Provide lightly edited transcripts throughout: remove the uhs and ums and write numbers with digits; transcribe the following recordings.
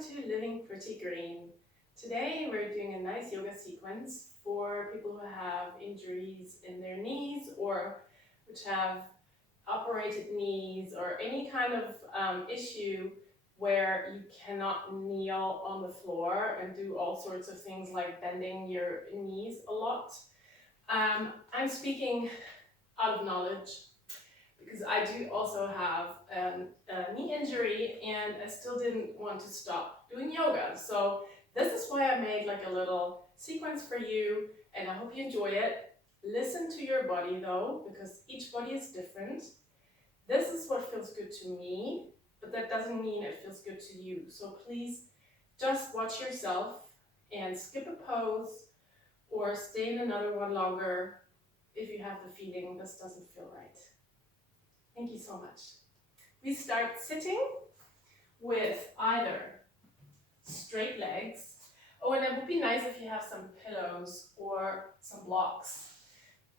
to Living Pretty Green. Today we're doing a nice yoga sequence for people who have injuries in their knees or which have operated knees or any kind of issue where you cannot kneel on the floor and do all sorts of things like bending your knees a lot. I'm speaking out of knowledge, because I do also have a knee injury and I still didn't want to stop doing yoga. So this is why I made like a little sequence for you, and I hope you enjoy it. Listen to your body though, because each body is different. This is what feels good to me, but that doesn't mean it feels good to you. So please just watch yourself and skip a pose or stay in another one longer if you have the feeling this doesn't feel right. Thank you so much. We start sitting with either straight legs. Oh, and it would be nice if you have some pillows or some blocks.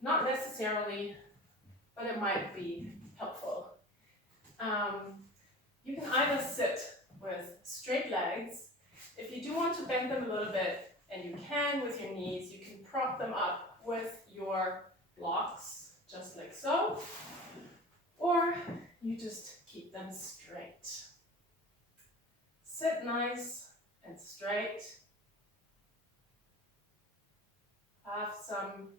Not necessarily, but it might be helpful. You can either sit with straight legs. If you do want to bend them a little bit, and you can with your knees, you can prop them up with your blocks, just like so. Or you just keep them straight. Sit nice and straight. Have some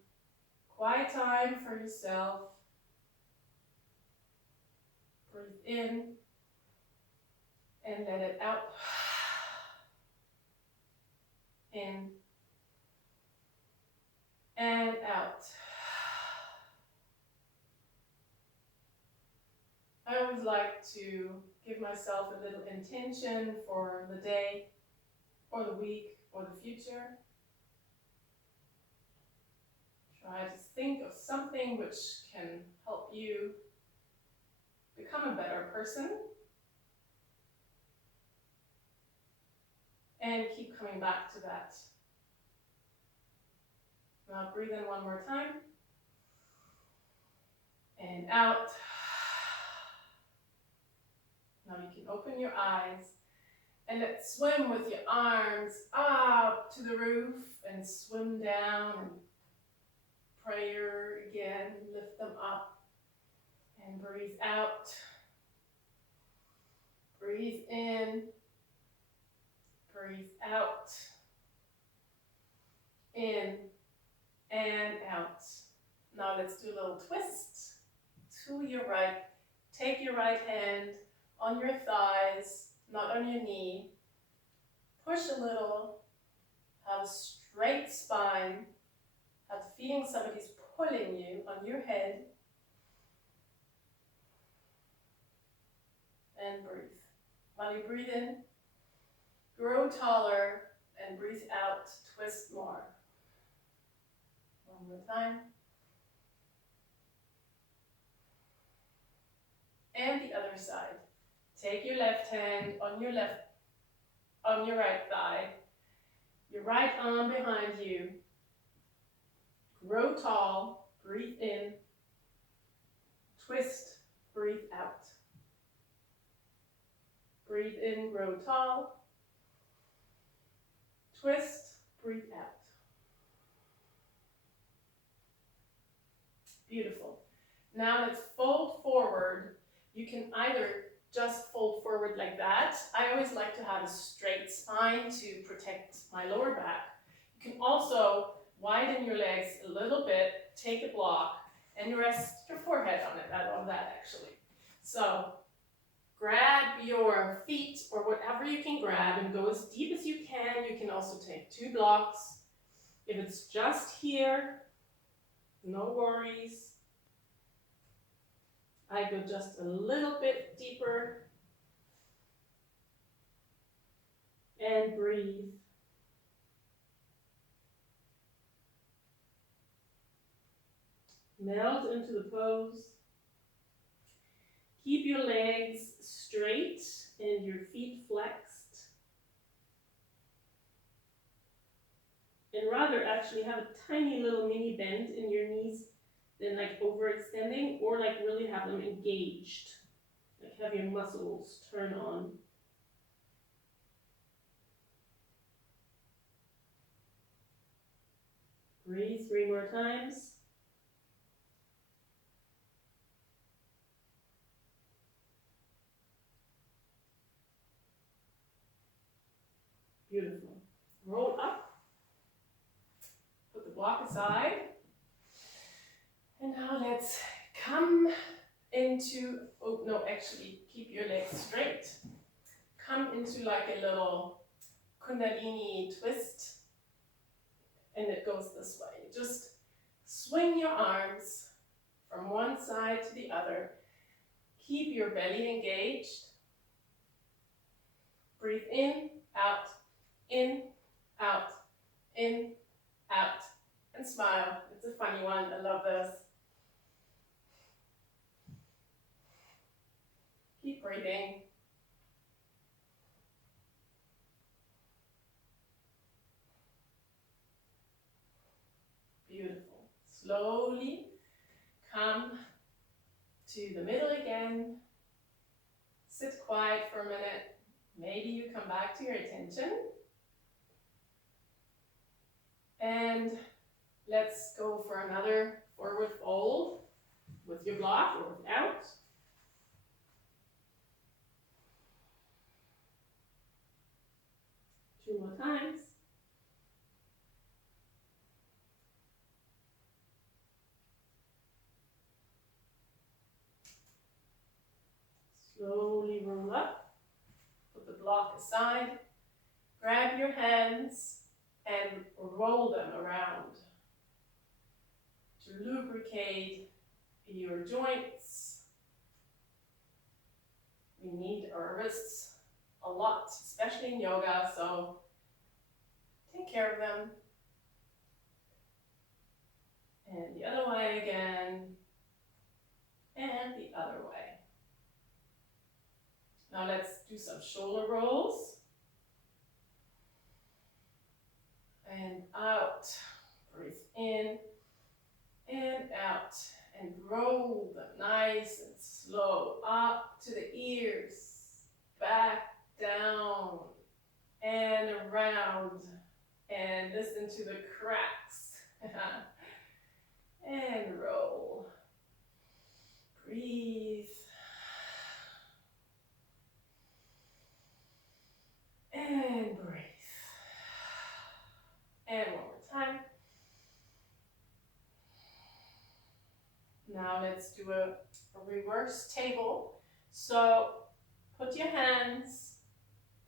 quiet time for yourself. Breathe in and let it out. In and out. I always like to give myself a little intention for the day, or the week, or the future. Try to think of something which can help you become a better person. And keep coming back to that. Now breathe in one more time. And out. Now you can open your eyes and let's swim with your arms up to the roof and swim down. And prayer again, lift them up and breathe out. Breathe in, breathe out, in and out. Now let's do a little twist to your right. Take your right hand on your thighs, not on your knee. Push a little. Have a straight spine. Have the feeling somebody's pulling you on your head. And breathe. While you breathe in, grow taller and breathe out, twist more. One more time. And the other side. Take your left hand on your right thigh, your right arm behind you. Grow tall, breathe in, twist, breathe out. Breathe in, grow tall, twist, breathe out. Beautiful. Now let's fold forward. You can either just fold forward like that. I always like to have a straight spine to protect my lower back. You can also widen your legs a little bit, take a block, and rest your forehead on it, on that actually. So grab your feet or whatever you can grab and go as deep as you can. You can also take 2 blocks. If it's just here, no worries. I go just a little bit deeper and breathe. Melt into the pose. Keep your legs straight and your feet flexed. And rather actually have a tiny little mini bend in your knees than like overextending, or like really have them engaged. Like have your muscles turn on. Breathe 3 more times. Beautiful. Roll up. Put the block aside. And now let's come into, oh no, actually keep your legs straight. Come into like a little Kundalini twist. And it goes this way. Just swing your arms from one side to the other. Keep your belly engaged. Breathe in, out, in, out, in, out, and smile. It's a funny one, I love this. Keep breathing. Beautiful. Slowly come to the middle again. Sit quiet for a minute. Maybe you come back to your attention. And let's go for another forward fold with your block or without. Two more times. Slowly roll up. Put the block aside. Grab your hands and roll them around to lubricate your joints. We need our wrists a lot, especially in yoga, so take care of them. And the other way again, and the other way. Now let's do some shoulder rolls. And out. Breathe in and out. And roll them nice and slow up to the ears. Back down and around. And listen to the cracks. And roll. Breathe. And breathe. And one more time. Now let's do a reverse table. So put your hands,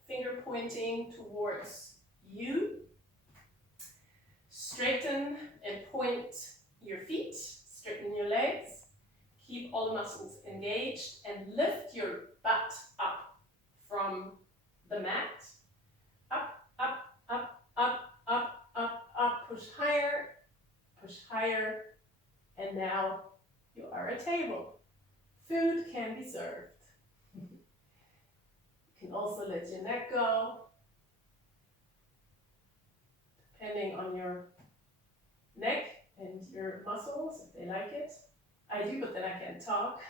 finger pointing towards you. Straighten and point your feet, straighten your legs. Keep all the muscles engaged and lift your butt up from the mat. Up, up, up, up, up, up, up. Push higher, and now you are a table. Food can be served. You can also let your neck go, depending on your neck and your muscles, if they like it. I do, but then I can't talk.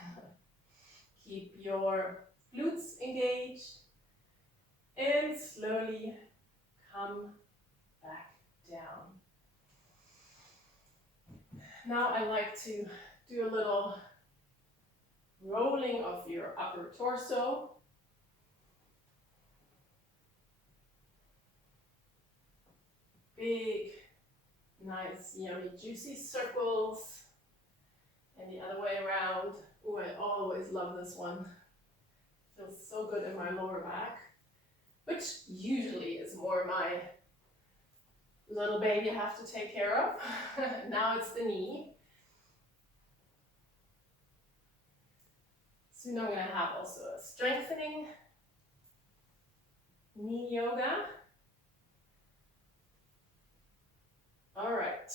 Keep your glutes engaged and slowly come back down. Now I like to do a little rolling of your upper torso. Big, nice, yummy, juicy circles. And the other way around. Oh, I always love this one. Feels so good in my lower back, which usually is more my little baby I have to take care of. Now it's the knee. Soon I'm going to have also a strengthening knee yoga. All right,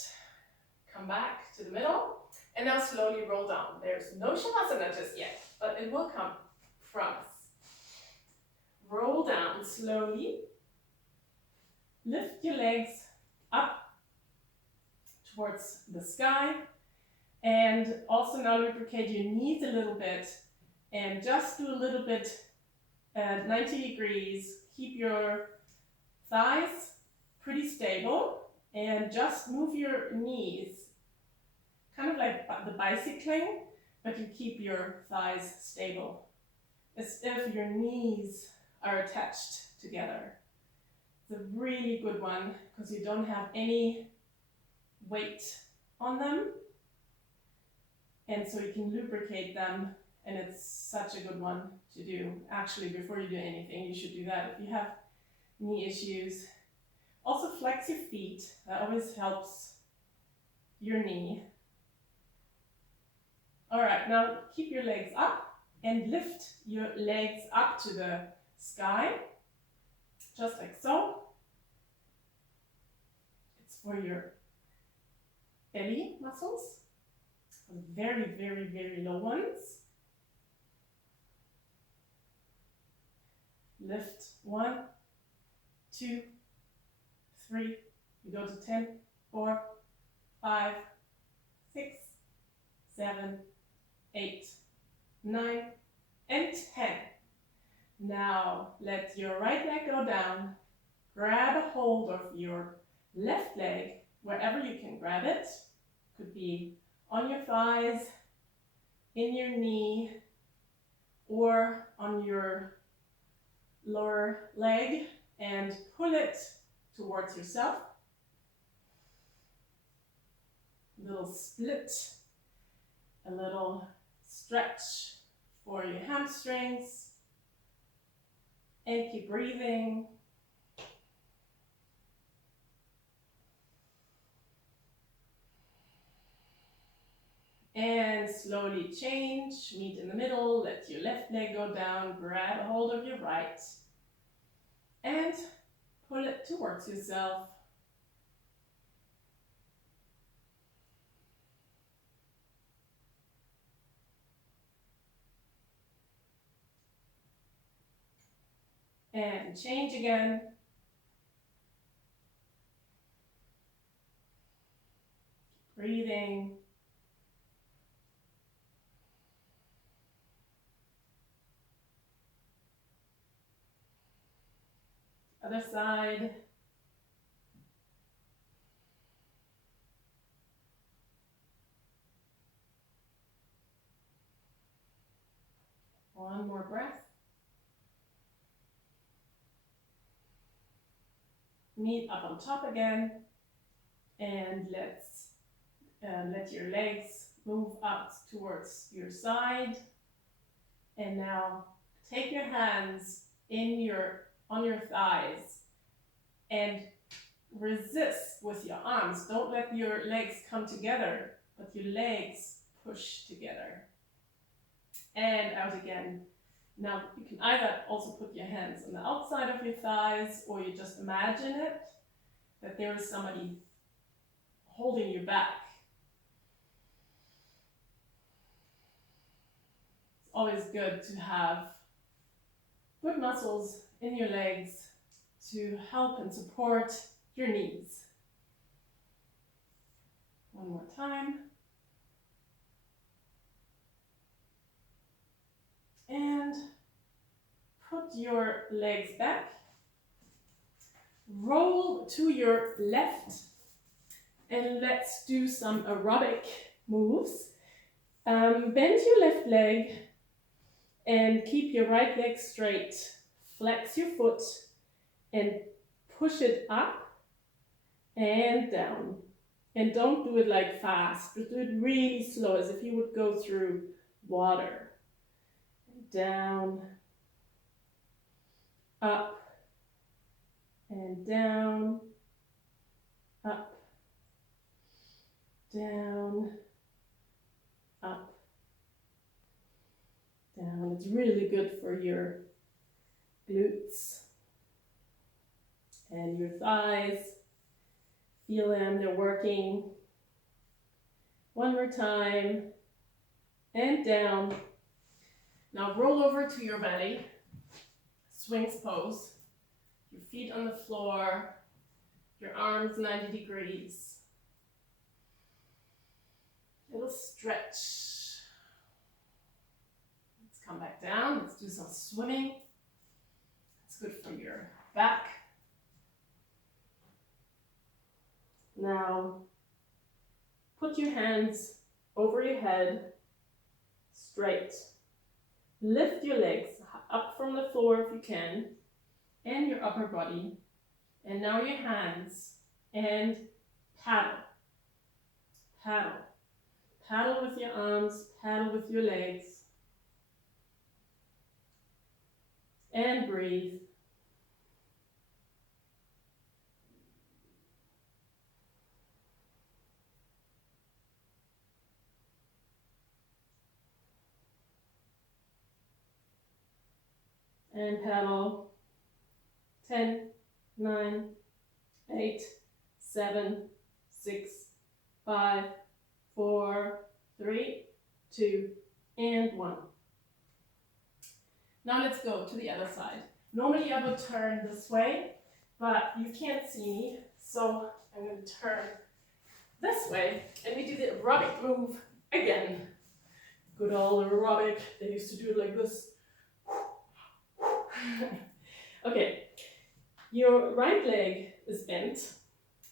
come back to the middle. And now slowly roll down. There's no shavasana just yet, but it will come, promise. Roll down slowly. Lift your legs up towards the sky. And also now lubricate your knees a little bit. And just do a little bit at 90 degrees. Keep your thighs pretty stable. And just move your knees, kind of like the bicycling, but you keep your thighs stable, as if your knees are attached together. It's a really good one because you don't have any weight on them, and so you can lubricate them, and it's such a good one to do. Actually, before you do anything, you should do that if you have knee issues. Also flex your feet, that always helps your knee. All right, now keep your legs up and lift your legs up to the sky, just like so. It's for your belly muscles, the very, very, very low ones. Lift 1, 2, 3, you go to 10, 4, 5, 6, 7, 8, 9, and 10. Now let your right leg go down, grab a hold of your left leg wherever you can grab it. Could be on your thighs, in your knee, or on your lower leg, and pull it towards yourself. A little split, a little stretch for your hamstrings, and keep breathing. And slowly change, meet in the middle, let your left leg go down, grab a hold of your right, and pull it towards yourself. And change again. Breathing. Other side. One more breath. Meet up on top again, and let's let your legs move up towards your side. And now take your hands on your thighs and resist with your arms. Don't let your legs come together, but your legs push together. And out again. Now you can either also put your hands on the outside of your thighs, or you just imagine it, that there is somebody holding you back. It's always good to have good muscles in your legs to help and support your knees. One more time. And put your legs back. Roll to your left, and let's do some aerobic moves. Bend your left leg and keep your right leg straight. Flex your foot and push it up and down. And don't do it like fast, but do it really slow, as if you would go through water. Down, up, and down, up, down, up, down. It's really good for your glutes and your thighs. Feel them, they're working. One more time, and down. Now roll over to your belly, Sphinx pose. Your feet on the floor, your arms 90 degrees. Little stretch. Let's come back down, let's do some swimming. It's good for your back. Now, put your hands over your head, straight. Lift your legs up from the floor if you can, and your upper body. And now your hands, and paddle. Paddle. Paddle with your arms, paddle with your legs. And breathe. And paddle. 10, 9, 8, 7, 6, 5, 4, 3, 2, and 1. Now let's go to the other side. Normally I would turn this way, but you can't see me, so I'm going to turn this way, and we do the aerobic move again. Good old aerobic. They used to do it like this. Okay, your right leg is bent,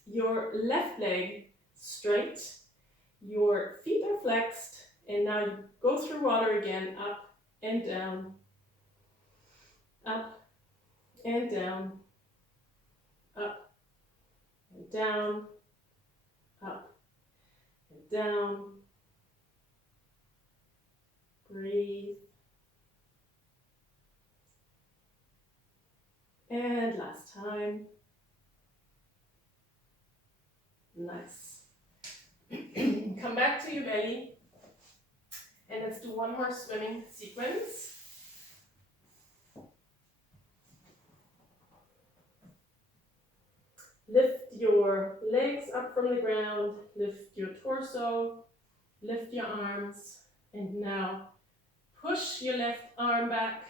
your left leg straight, your feet are flexed, and now you go through water again, up and down, up and down, up and down, up and down. Breathe. And last time. Nice. Come back to your belly. And let's do one more swimming sequence. Lift your legs up from the ground. Lift your torso. Lift your arms. And now push your left arm back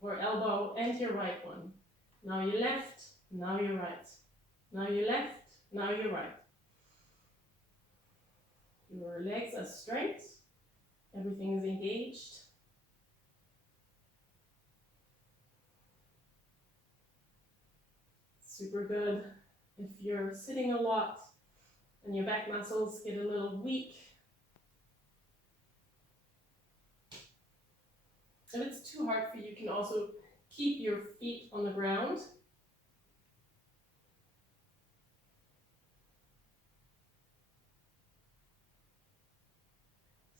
or elbow and your right one. Now your left, now your right. Now your left, now your right. Your legs are straight. Everything is engaged. Super good. If you're sitting a lot and your back muscles get a little weak, if it's too hard for you, you can also keep your feet on the ground.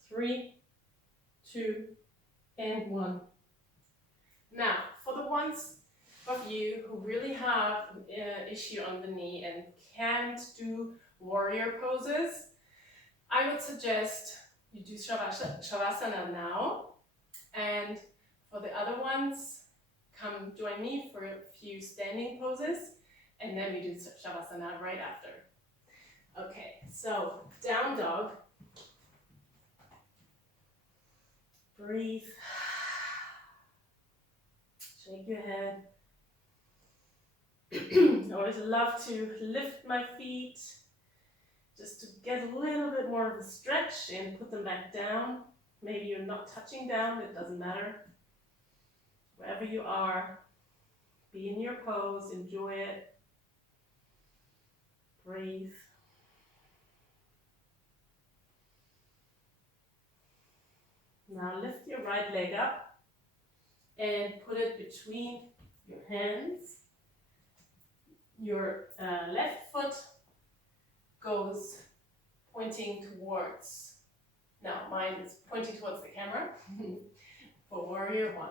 Three, 2, and 1. Now, for the ones of you who really have an issue on the knee and can't do warrior poses, I would suggest you do Shavasana now. And for the other ones, come join me for a few standing poses, and then we do Shavasana right after. Okay, so down dog. Breathe. Shake your head. I always love to lift my feet just to get a little bit more of a stretch and put them back down. Maybe you're not touching down, it doesn't matter. Wherever you are, be in your pose, enjoy it. Breathe. Now lift your right leg up and put it between your hands. Your left foot goes pointing towards, now mine is pointing towards the camera for warrior 1.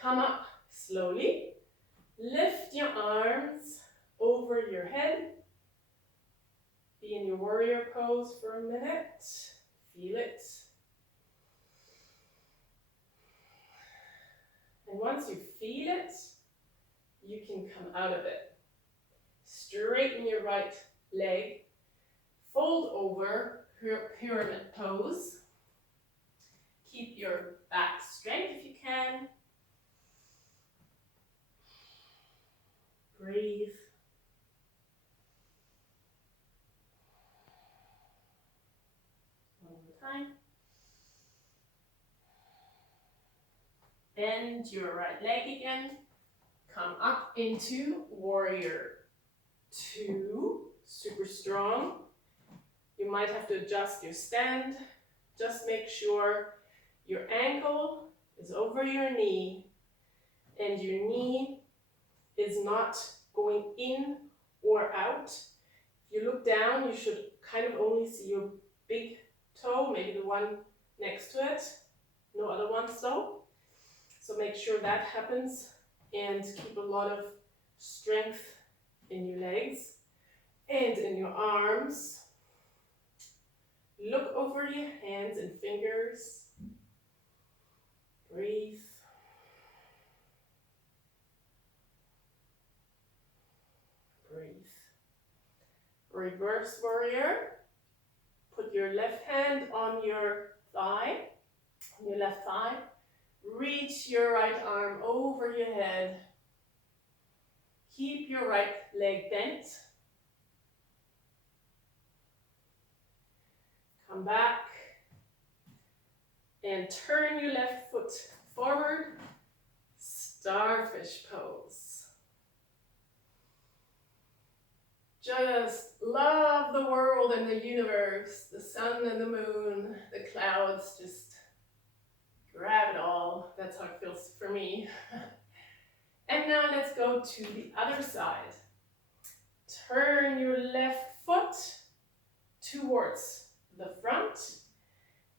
Come up slowly, lift your arms over your head, be in your warrior pose for a minute, feel it. And once you feel it, you can come out of it. Straighten your right leg, fold over, pyramid pose. Keep your back straight if you can. Breathe. One more time. Bend your right leg again. Come up into warrior 2. super strong. You might have to adjust your stand. Just make sure your ankle is over your knee and your knee is not going in or out. If you look down, you should kind of only see your big toe, maybe the one next to it. No other ones though. So make sure that happens and keep a lot of strength in your legs and in your arms. Look over your hands and fingers. Breathe. Breathe. Reverse warrior. Put your left hand on your thigh, on your left thigh. Reach your right arm over your head. Keep your right leg bent. Come back and turn your left foot forward. Starfish pose. Just love the world and the universe, the sun and the moon, the clouds, just grab it all. That's how it feels for me. And now let's go to the other side. Turn your left foot towards the front.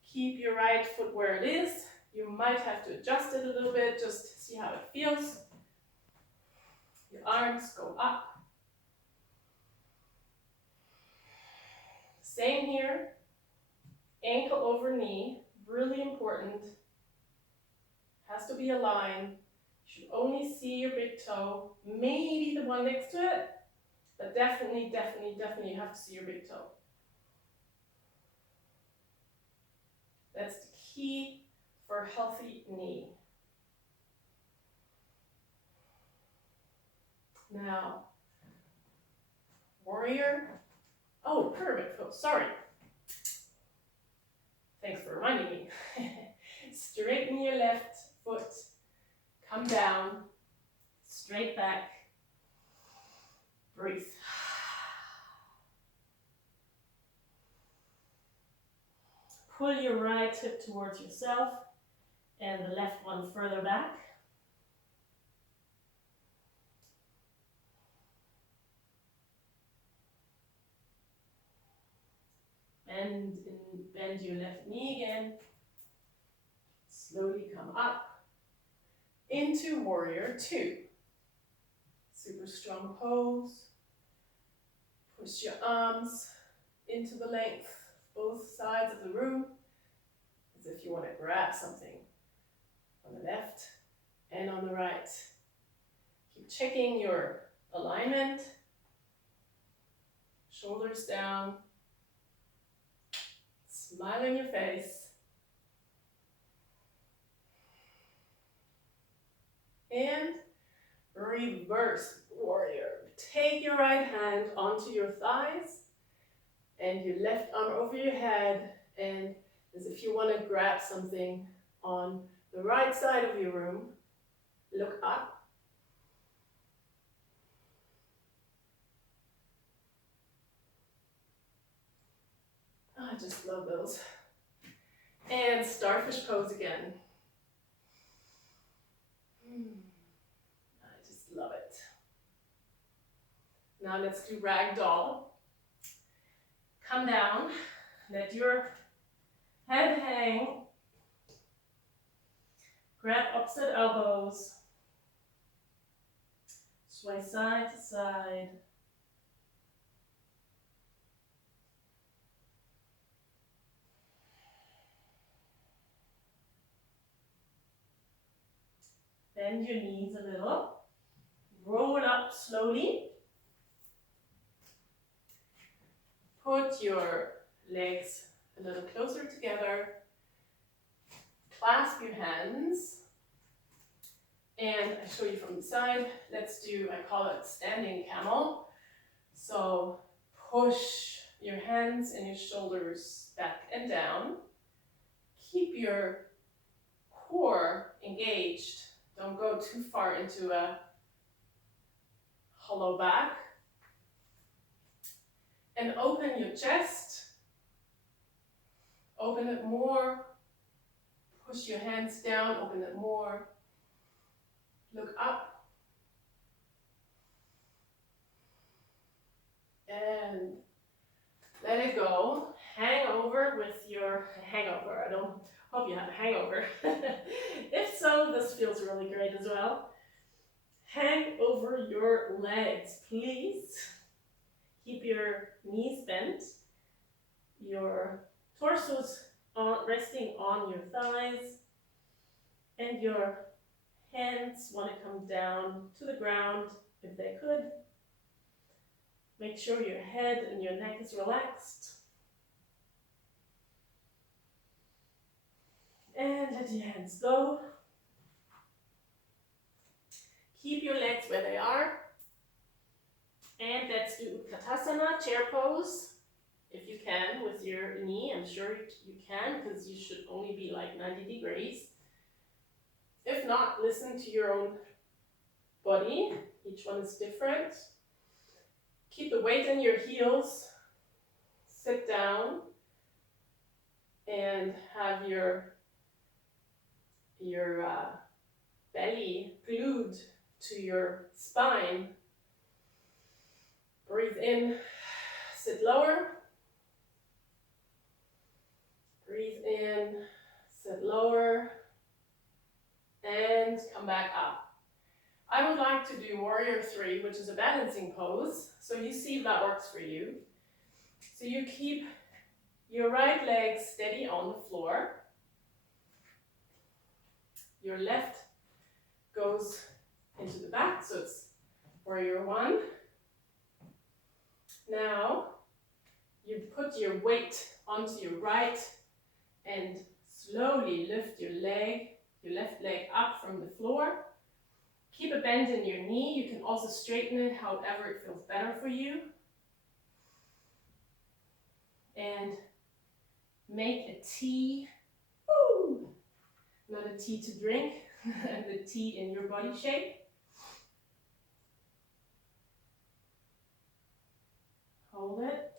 Keep your right foot where it is. You might have to adjust it a little bit just to see how it feels. Your arms go up. Same here. Ankle over knee, really important. Has to be aligned. You should only see your big toe, maybe the one next to it, but definitely you have to see your big toe. That's the key for a healthy knee. Now, warrior. Oh, pyramid pose, sorry. Thanks for reminding me. Straighten your left foot, come down, straight back, breathe. Pull your right hip towards yourself and the left one further back. Bend your left knee again. Slowly come up into warrior two. Super strong pose. Push your arms into the length, both sides of the room, as if you want to grab something on the left and on the right. Keep checking your alignment. Shoulders down. Smile on your face. And reverse warrior. Take your right hand onto your thighs and your left arm over your head, and as if you want to grab something on the right side of your room. Look up. Oh, I just love those. And starfish pose again. I just love it. Now let's do ragdoll. Come down, let your head hang. Grab opposite elbows. Sway side to side. Bend your knees a little. Roll up slowly. Put your legs a little closer together. Clasp your hands. And I show you from the side. Let's do, I call it standing camel. So push your hands and your shoulders back and down. Keep your core engaged. Don't go too far into a hollow back. And open your chest. Open it more. Push your hands down, open it more. Look up. And let it go. Hang over with your hangover. I don't hope you have a hangover. If so, this feels really great as well. Hang over your legs, please. Keep your knees bent. Your torso's resting on your thighs. And your hands want to come down to the ground if they could. Make sure your head and your neck is relaxed. And let your hands go. Keep your legs where they are. And let's do Utkatasana, chair pose. If you can, with your knee, I'm sure you can, because you should only be like 90 degrees. If not, listen to your own body. Each one is different. Keep the weight in your heels. Sit down and have your belly glued to your spine. Breathe in, sit lower. Breathe in, sit lower, and come back up. I would like to do Warrior 3, which is a balancing pose. So you see if that works for you. So you keep your right leg steady on the floor. Your left goes into the back, so it's Warrior 1. Now, you put your weight onto your right and slowly lift your left leg up from the floor. Keep a bend in your knee. You can also straighten it however it feels better for you. And make a T. Woo! Not a tea to drink, the T in your body shape. Hold it.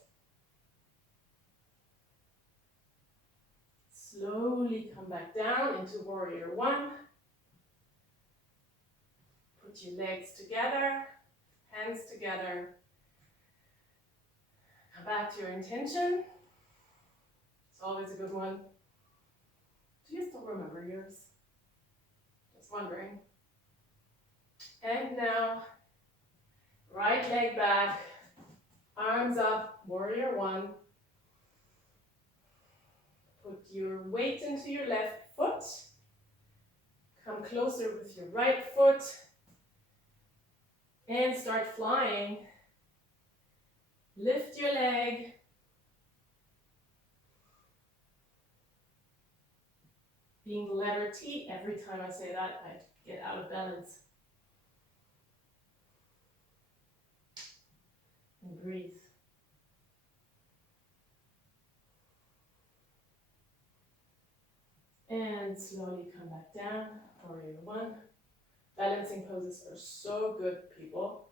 Slowly come back down into Warrior 1. Put your legs together, hands together. Come back to your intention. It's always a good one. Do you still remember yours? Just wondering. And now, right leg back, arms up, Warrior 1. Put your weight into your left foot. Come closer with your right foot. And start flying. Lift your leg. Being the letter T, every time I say that, I get out of balance. And breathe. And slowly come back down, Warrior 1. Balancing poses are so good, people.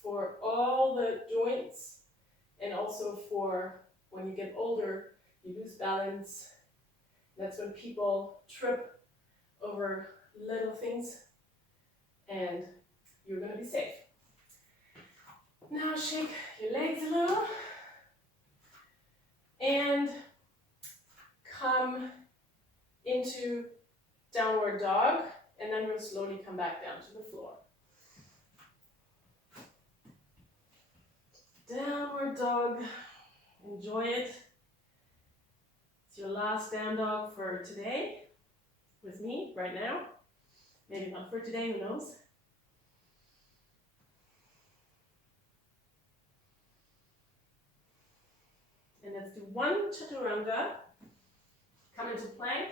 For all the joints, and also for when you get older, you lose balance. That's when people trip over little things, and you're gonna be safe. Now shake your legs a little, and come into downward dog, and then we'll slowly come back down to the floor. Downward dog, enjoy it. It's your last down dog for today with me right now. Maybe not for today, who knows? And let's do one chaturanga. Come into plank.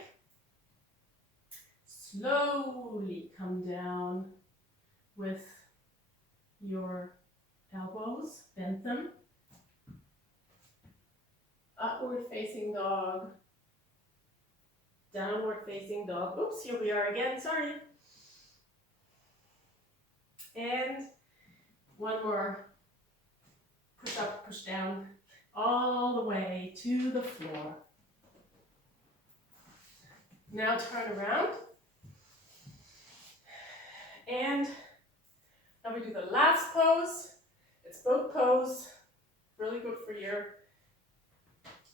Slowly come down with your elbows, bend them. Upward facing dog. Downward facing dog. Oops, here we are again, sorry. And one more push up, push down, all the way to the floor. Now turn around. And now we do the last pose. It's boat pose. Really good for your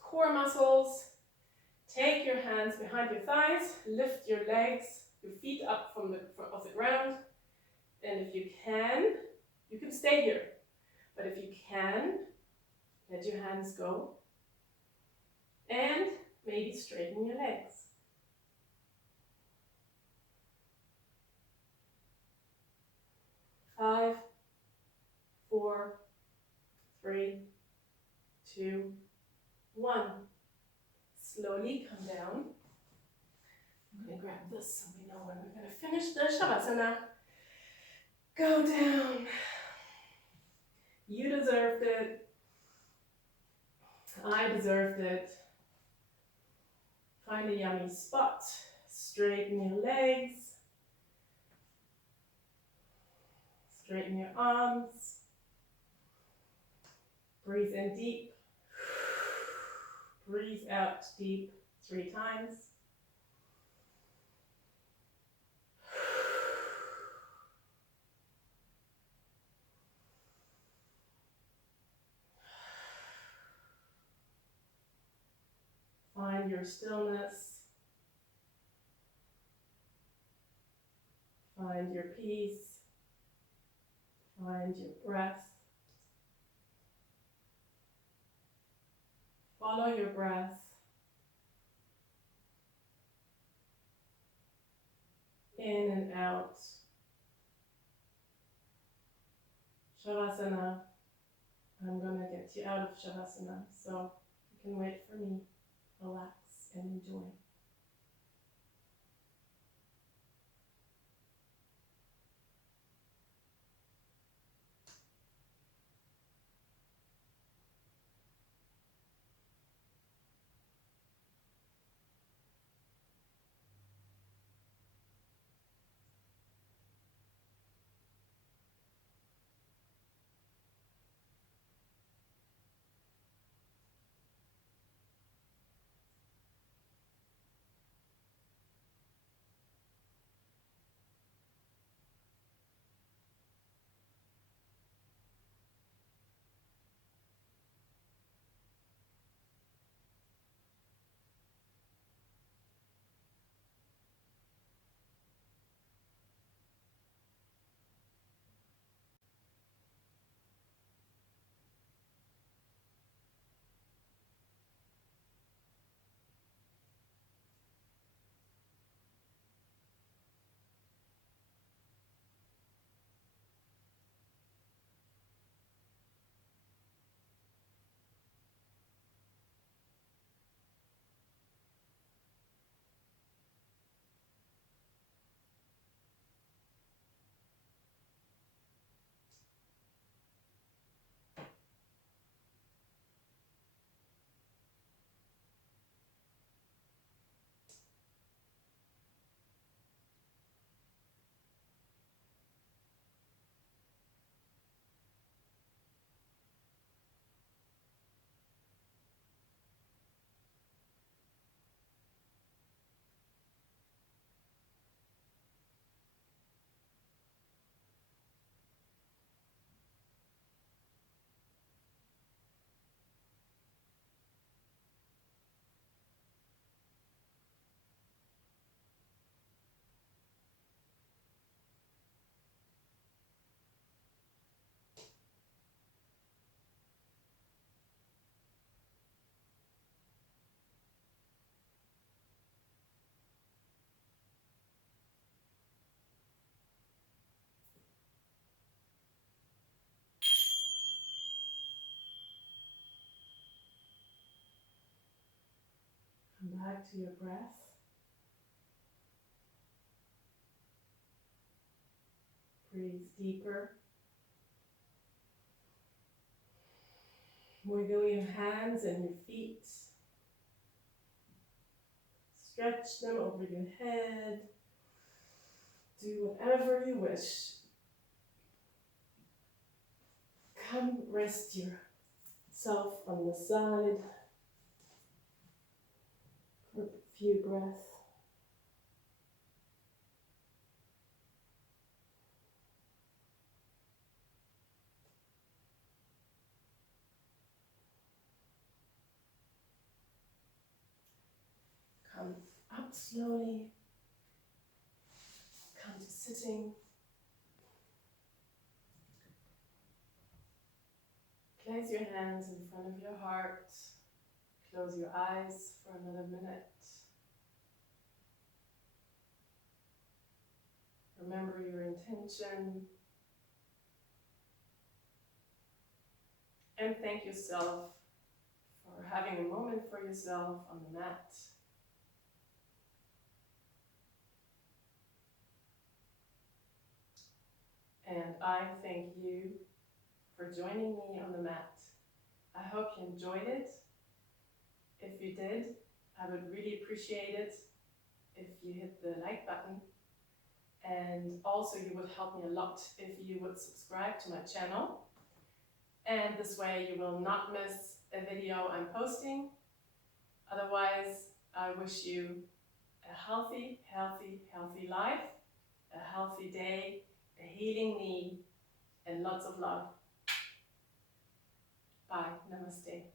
core muscles. Take your hands behind your thighs, lift your legs, your feet up off the ground. And if you can stay here. But if you can, let your hands go. And maybe straighten your legs. 5, 4, 3, 2, 1. Slowly come down. I'm going to grab this so we know when we're going to finish the Shavasana. Go down. You deserved it. I deserved it. Find a yummy spot. Straighten your legs. Straighten your arms. Breathe in deep. Breathe out deep 3 times. Find your stillness. Find your peace. Find your breath. Follow your breath. In and out. Shavasana. I'm going to get you out of Shavasana, so you can wait for me. Relax and enjoy. Come back to your breath. Breathe deeper. Wiggle your hands and your feet. Stretch them over your head. Do whatever you wish. Come rest your yourself on the side for a few breaths. Come up slowly, come to sitting. Place your hands in front of your heart. Close your eyes for another minute. Remember your intention. And thank yourself for having a moment for yourself on the mat. And I thank you for joining me on the mat. I hope you enjoyed it. If you did, I would really appreciate it if you hit the like button. And also you would help me a lot if you would subscribe to my channel. And this way you will not miss a video I'm posting. Otherwise, I wish you a healthy, healthy, healthy life, a healthy day, a healing knee, and lots of love. Bye. Namaste.